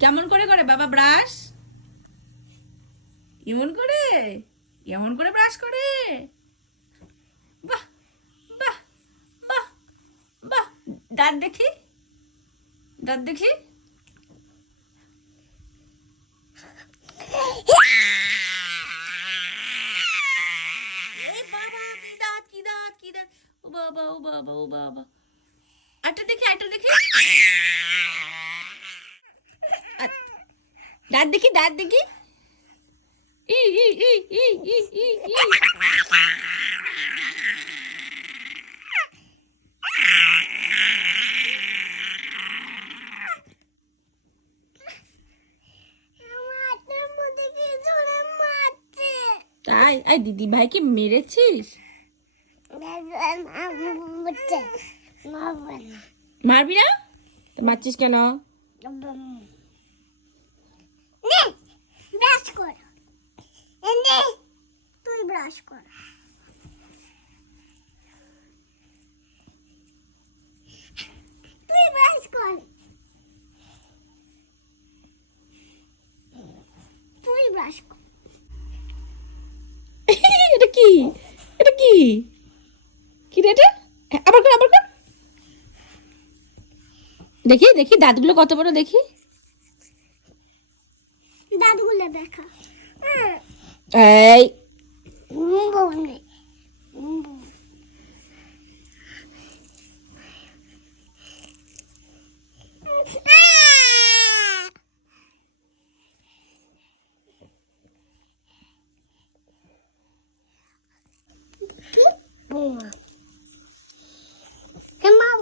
কেমন করে করে বাবা ব্রাশ? এমন করে, এমন করে ব্রাশ করে। বাহ বাহ বাহ বাহ। দাঁত দেখি, দাঁত দেখি। বাবা কি দাঁত, কি দাঁত, কি দাঁত! ও বাবা, ও বাবা, ও বাবা। আরেকটা দেখি, আরেকটা দেখি। দাঁত দেখি, দাঁত দেখি। ই ই ই ই ই ই ই। তাই? এই দিদি ভাইকে মেরেছিস? মারবি না? তো মারছিস কেন? ব্রাশ কর, তুই ব্রাশ কর। তুই ব্রাশ কর, তুই ব্রাশ কর। এটা কি? এটা কি? কি রে এটা? আবার কর, আবার কর। দেখি দেখি দাঁতগুলো কত বড় দেখি। দাঁতগুলো দেখা। এই বলবে Come on,